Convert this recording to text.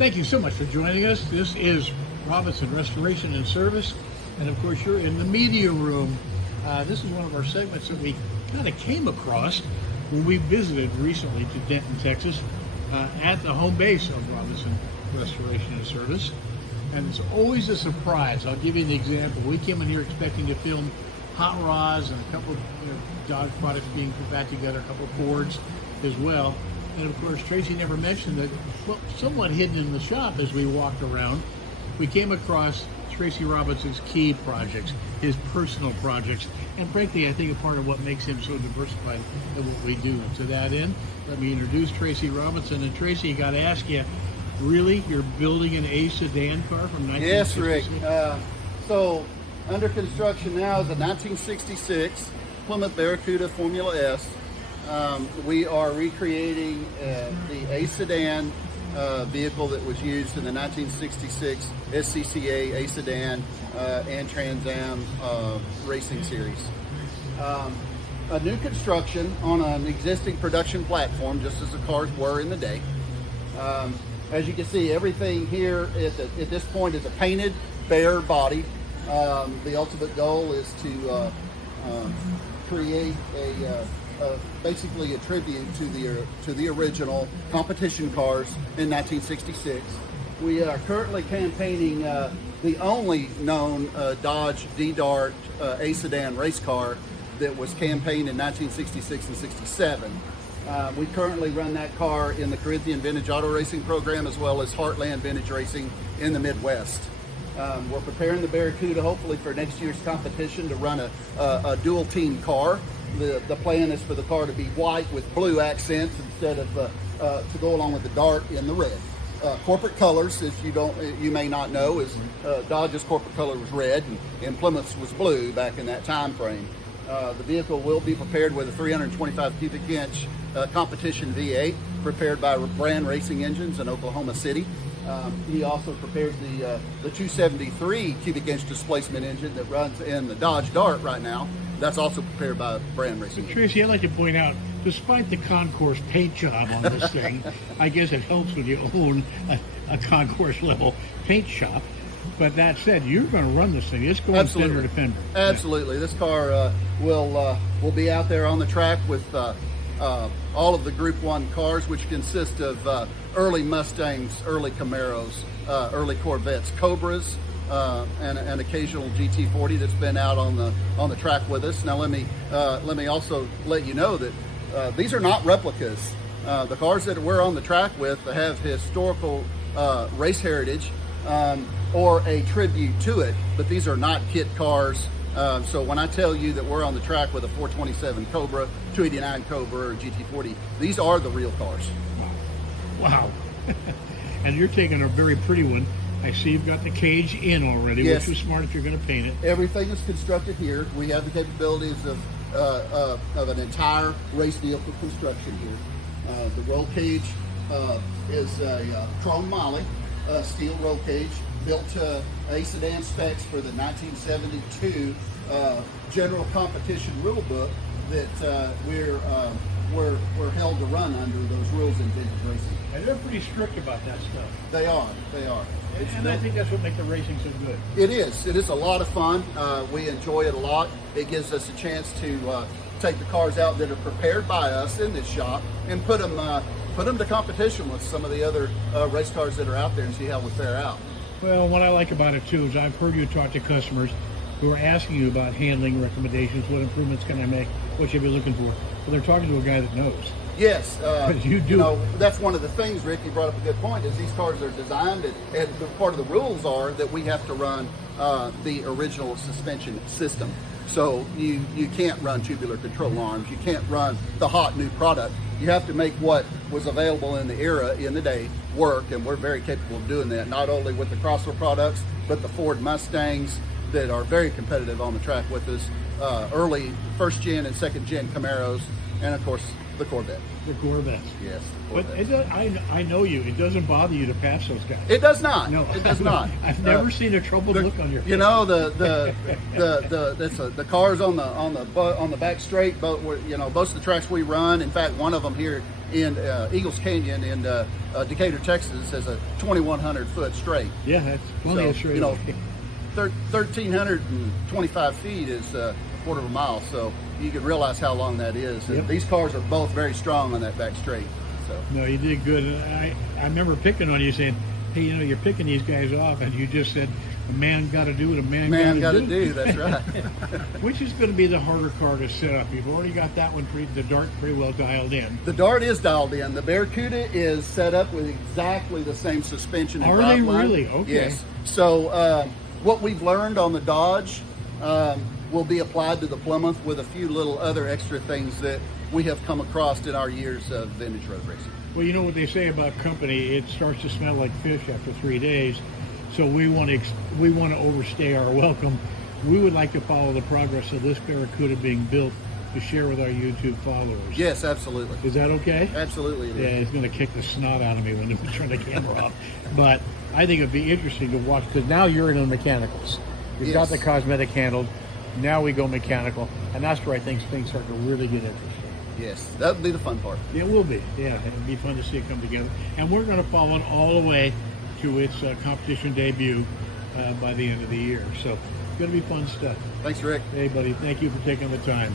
Thank you so much for joining us. This is Robinson Restoration and Service, and of course you're in the media room. This is one of our segments that we kind of came across when we visited recently to Denton, Texas, at the home base of Robinson Restoration and Service. And it's always a surprise. I'll give you an example. We came in here expecting to film hot rods and a couple of Dodge products being put back together, a couple of Fords as well. And of course, Tracey never mentioned that, well, somewhat hidden in the shop as we walked around, we came across Tracey Robinson's key projects, his personal projects, and frankly, I think a part of what makes him so diversified in what we do. And to that end, let me introduce Tracey Robinson. And Tracey, I got to ask you, really, you're building an A sedan car from 1966? Yes, Rick. So under construction now is a 1966 Plymouth Barracuda Formula S. We are recreating the A sedan vehicle that was used in the 1966 SCCA A sedan and Trans Am racing series. A new construction on an existing production platform, just as the cars were in the day. As you can see, everything here at this point is a painted, bare body. The ultimate goal is to create basically a tribute to the original competition cars in 1966. We are currently campaigning the only known Dodge D-Dart A sedan race car that was campaigned in 1966 and 67. We currently run that car in the Corinthian Vintage Auto Racing program as well as Heartland Vintage Racing in the Midwest. We're preparing the Barracuda hopefully for next year's competition to run a dual team car. The plan is for the car to be white with blue accents instead of to go along with the Dart in the red. Corporate colors, if you may not know, is Dodge's corporate color was red and Plymouth's was blue back in that time frame. The vehicle will be prepared with a 325 cubic inch competition V8 prepared by Brand Racing Engines in Oklahoma City. He also prepares the 273 cubic inch displacement engine that runs in the Dodge Dart right now. That's also prepared by Brand Racing. Tracey, I'd like to point out, despite the concourse paint job on this thing, I guess it helps when you own a concourse level paint shop. But that said, you're going to run this thing. It's going fender to fender. Absolutely. This car will be out there on the track with all of the Group 1 cars, which consist of early Mustangs, early Camaros, early Corvettes, Cobras, and an occasional GT40 that's been out on the track with us. Now let me also let you know that these are not replicas. The cars that we're on the track with have historical race heritage or a tribute to it, but these are not kit cars. So when I tell you that we're on the track with a 427 Cobra, 289 Cobra, or GT40, these are the real cars. Wow. And you're taking a very pretty one. I see you've got the cage in already, yes, which is smart if you're going to paint it. Everything is constructed here. We have the capabilities of an entire race vehicle construction here. The roll cage is a chrome moly steel roll cage built to A sedan specs for the 1972 general competition rule book that we're held to run under those rules in vintage racing. And they're pretty strict about that stuff. They are. And I think that's what makes the racing so good. It is. It is a lot of fun. We enjoy it a lot. It gives us a chance to take the cars out that are prepared by us in this shop and put them to competition with some of the other race cars that are out there and see how we fare out. Well, what I like about it too is I've heard you talk to customers who are asking you about handling recommendations, what improvements can I make, what you'll be looking for. Well, they're talking to a guy that knows. Yes, but you do. That's one of the things, Rick, you brought up a good point, is these cars are designed, and part of the rules are that we have to run the original suspension system. So you can't run tubular control arms, you can't run the hot new product. You have to make what was available in the era, in the day, work, and we're very capable of doing that, not only with the Chrysler products, but the Ford Mustangs that are very competitive on the track with us, early first gen and second gen Camaros, and of course the Corvette. The Corvettes. Yes. But I know you. It doesn't bother you to pass those guys. It does not. No, it does not. I've never seen a troubled look on your face. You know the cars on the back straight. Most of the tracks we run. In fact, one of them here in Eagles Canyon in Decatur, Texas, has a 2,100 foot straight. Yeah, that's plenty of straight. 1,325 feet is a quarter of a mile, so you can realize how long that is. And these cars are both very strong on that back straight. So no, you did good. I remember picking on you, saying, "Hey, you're picking these guys off," and you just said, "A man got to do what a man got to do." That's right. Which is going to be the harder car to set up? You've already got that one, the Dart, pretty well dialed in. The Dart is dialed in. The Barracuda is set up with exactly the same suspension and Are they driveline. really? Okay. Yes. So what we've learned on the Dodge will be applied to the Plymouth with a few little other extra things that we have come across in our years of vintage road racing. Well, you know what they say about company, it starts to smell like fish after 3 days. So we want to overstay our welcome. We would like to follow the progress of this Barracuda being built to share with our YouTube followers. Yes, absolutely. Is that okay? Absolutely it is. Yeah, it's going to kick the snot out of me when we turn the camera off. But I think it'd be interesting to watch, because now you're in the mechanicals. You've got the cosmetic handled. Now we go mechanical, and that's where I think things start to really get interesting. Yes, that would be the fun part. It will be. Yeah, it'll be fun to see it come together. And we're going to follow it all the way to its competition debut by the end of the year. So it's going to be fun stuff. Thanks, Rick. Hey, buddy, thank you for taking the time.